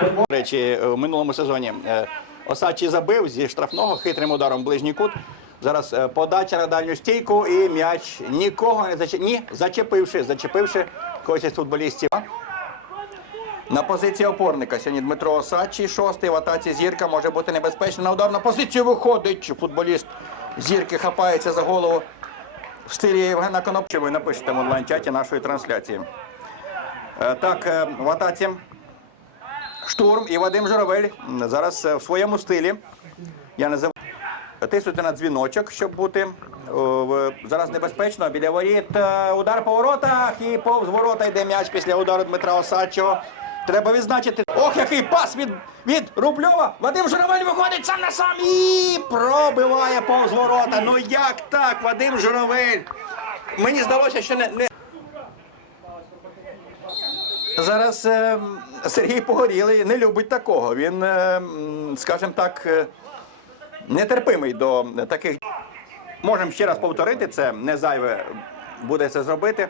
До речі, в минулому сезоні е, Осадчий забив зі штрафного хитрим ударом ближній кут. Зараз е, подача на дальню стійку і м'яч нікого не зачепивши. Ні, зачепивши, зачепивши когось із футболістів. На позиції опорника сьогодні Дмитро Осадчий, шостий в атаці зірка може бути небезпечно. На удар на позицію виходить. Футболіст зірки хапається за голову в стилі Євгена Конопча. Ви напишете в онлайн-чаті нашої трансляції. Е, Так, е, в атаці Штурм і Вадим Журавель зараз е, в своєму стилі. Я називаю тиснути на дзвіночок, щоб бути. Зараз небезпечно. Біля воріт е, удар по воротах і повз ворота йде м'яч після удару Дмитра Осадчого. Треба відзначити. Ох, який пас від, від Рубльова. Вадим Журавель виходить сам на сам і пробиває повз ворота. Ну як так, Вадим Журавель? Мені здалося, що не. не... Зараз е, Сергій Погорілий не любить такого. Він, е, скажімо так, е, нетерпимий до таких. Можемо ще раз повторити це, не зайве буде це зробити.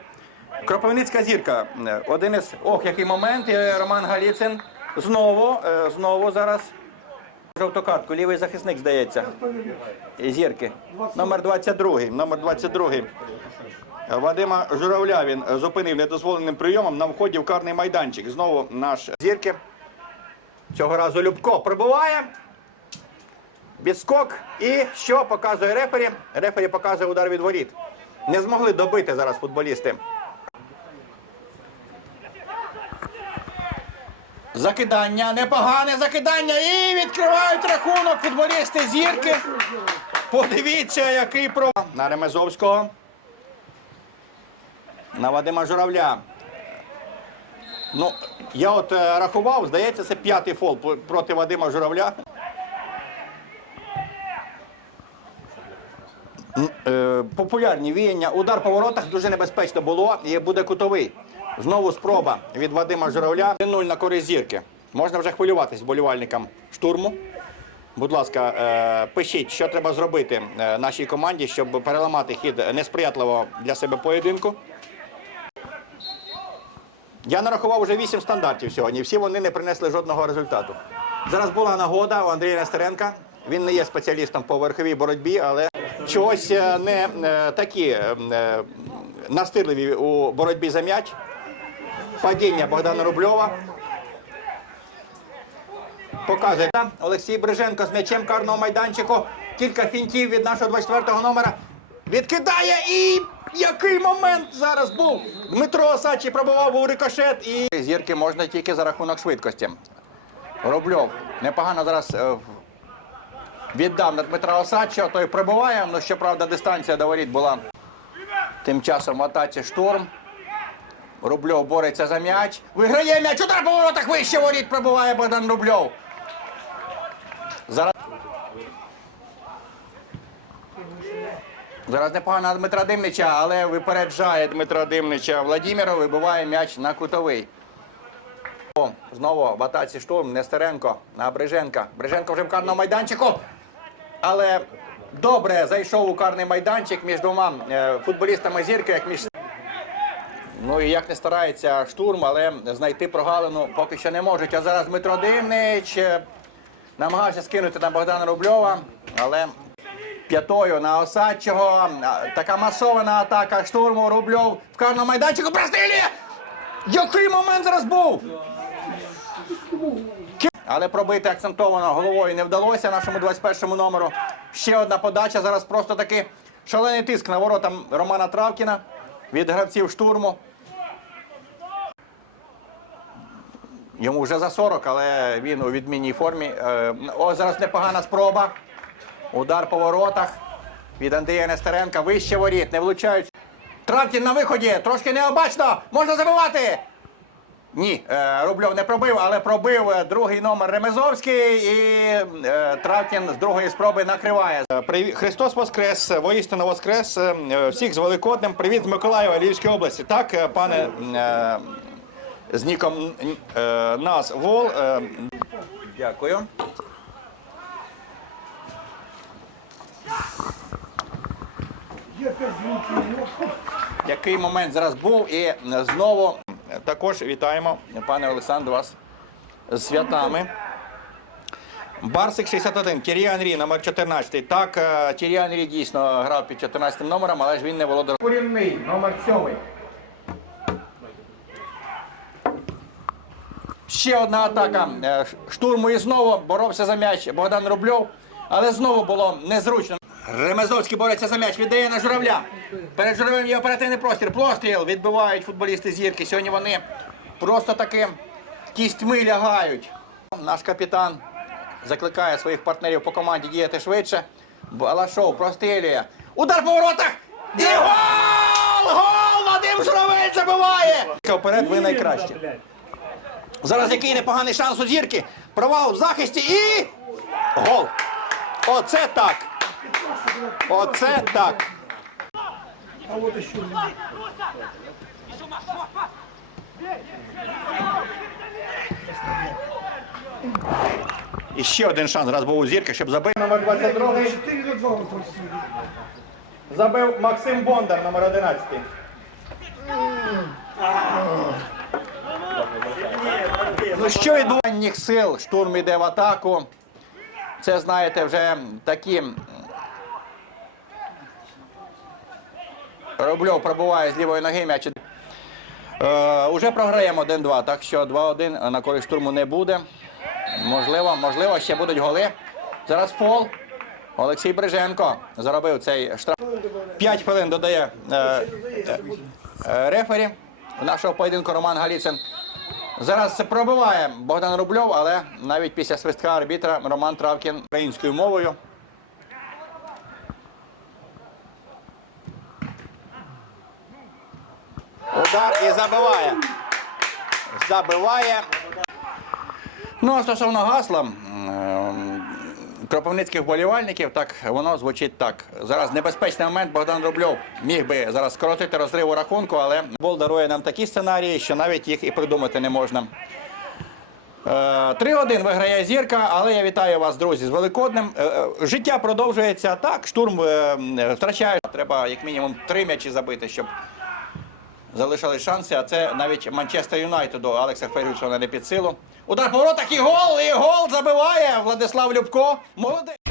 Кропивницька зірка. Е, Один із. Ох, який момент. Роман Галіцин. Знову, е, знову зараз. Жовту картку, лівий захисник, здається. Зірки. Номер 22. Номер 22. Вадима Журавля він зупинив недозволеним прийомом на вході в карний майданчик. Знову наш зірки. Цього разу Любко пробиває. Відскок. І що показує рефері? Рефері показує удар від воріт. Не змогли добити зараз футболісти. Закидання, непогане закидання. І відкривають рахунок футболісти зірки. Подивіться, який про на Ремезовського. На Вадима Журавля. Ну, я от е, рахував, здається, це п'ятий фол проти Вадима Журавля. Е, Популярні віяння. Удар по воротах дуже небезпечно було і буде кутовий. Знову спроба від Вадима Журавля. 0 на користь зірки. Можна вже хвилюватись болівальникам штурму. Будь ласка, е, пишіть, що треба зробити нашій команді, щоб переламати хід несприятливого для себе поєдинку. Я нарахував вже 8 стандартів сьогодні. Всі вони не принесли жодного результату. Зараз була нагода у Андрія Нестеренка. Він не є спеціалістом по верховій боротьбі, але чогось е, не е, такі е, настирливі у боротьбі за м'яч. Падіння Богдана Рубльова. Показує Олексій Бриженко з м'ячем карного майданчику. Кілька фінтів від нашого 24-го номера. Відкидає і який момент зараз був. Дмитро Осадчий пробував у рикошет і зірки можна тільки за рахунок швидкості. Рубльов непогано зараз е, віддав на Дмитра Осадчого, той пробиває, але щоправда дистанція до воріт була. Тим часом в атаці штурм. Рубльов бореться за м'яч. Виграє м'яч. Удар по воротах вище воріт пробиває Богдан Рубльов. Зараз. Зараз непогано Дмитра Димнича, але випереджає Дмитра Димнича Владіміра, вибиває м'яч на кутовий. О, Знову в атаці штурм Нестеренко на Бриженка. Бриженко вже в карному майданчику. Але добре зайшов у карний майданчик між двома е, футболістами зірки, як між Ну і як не старається штурм, але знайти прогалину поки що не можуть. А зараз Дмитро Дивнич е, намагався скинути на Богдана Рубльова, але п'ятою на Осадчого. Така масована атака штурму. Рубльов в карному майданчику прострілює! Який момент зараз був? Але пробити акцентовано головою не вдалося нашому 21-му номеру. Ще одна подача. Зараз просто таки шалений тиск на ворота Романа Травкіна від гравців штурму. Йому вже за 40, але він у відмінній формі. Е, О, зараз непогана спроба. Удар по воротах від Андрія Нестеренка. Вище воріт, не влучають. Травкін на виході, трошки необачно. Можна забивати. Ні, е, Рубльов не пробив, але пробив е, другий номер Ремезовський і е, Травкін з другої спроби накриває. Христос Воскрес, воістину Воскрес. Всіх з Великоднем. Привіт з Миколаєва, Львівської області. Так, пане з ніком нас Вол. Дякую. Який момент зараз був і знову також вітаємо, пане Олександр, вас з святами. Барсик 61, Тірі Анрі, номер 14. Так, е, Тірі Анрі дійсно грав під 14 номером, але ж він не володар. Курінний, номер 7. Ще одна атака е, штурму і знову боровся за м'яч Богдан Рубльов, але знову було незручно. Ремезовський бореться за м'яч, віддає на журавля. Перед журавлем є оперативний простір. Простріл відбивають футболісти зірки. Сьогодні вони просто таки кістьми лягають. Наш капітан закликає своїх партнерів по команді діяти швидше. Балашов прострілює. Удар по воротах! І гол! Гол! Вадим Журавель забиває! Вперед ви найкращі. Зараз який непоганий шанс у зірки. Провал в захисті і. Гол! Оце так! Оце так! І ще один шанс зараз був у зірки, щоб забив. Номер 22. 4 2. Забив Максим Бондар, номер 11. Ну що відбування сил? Штурм іде в атаку. Це, знаєте, вже такі. Рубльов пробуває з лівої ноги м'яч. Е, уже програємо 1-2, так що 2-1 на користь штурму не буде. Можливо, можливо, ще будуть голи. Зараз фол. Олексій Бриженко заробив цей штраф. 5 хвилин додає е, е, е, рефері нашого поєдинку Роман Галіцин. Зараз це пробиває Богдан Рубльов, але навіть після свистка арбітра Роман Травкін українською мовою. Удар і забиває. Забиває. Ну, а стосовно гасла ем, кропивницьких вболівальників, так воно звучить так. Зараз небезпечний момент. Богдан Рубльов міг би зараз скоротити розрив у рахунку, але бол дарує нам такі сценарії, що навіть їх і придумати не можна. Е, 3-1 виграє зірка, але я вітаю вас, друзі, з Великоднем. Е, е, Життя продовжується так. Штурм е, втрачає. Треба як мінімум три м'ячі забити, щоб залишились шанси, а це навіть Манчестер Юнайтеду Алекса Фергюсона не під силу. Удар по воротах і гол, і гол забиває Владислав Любко. Молодець.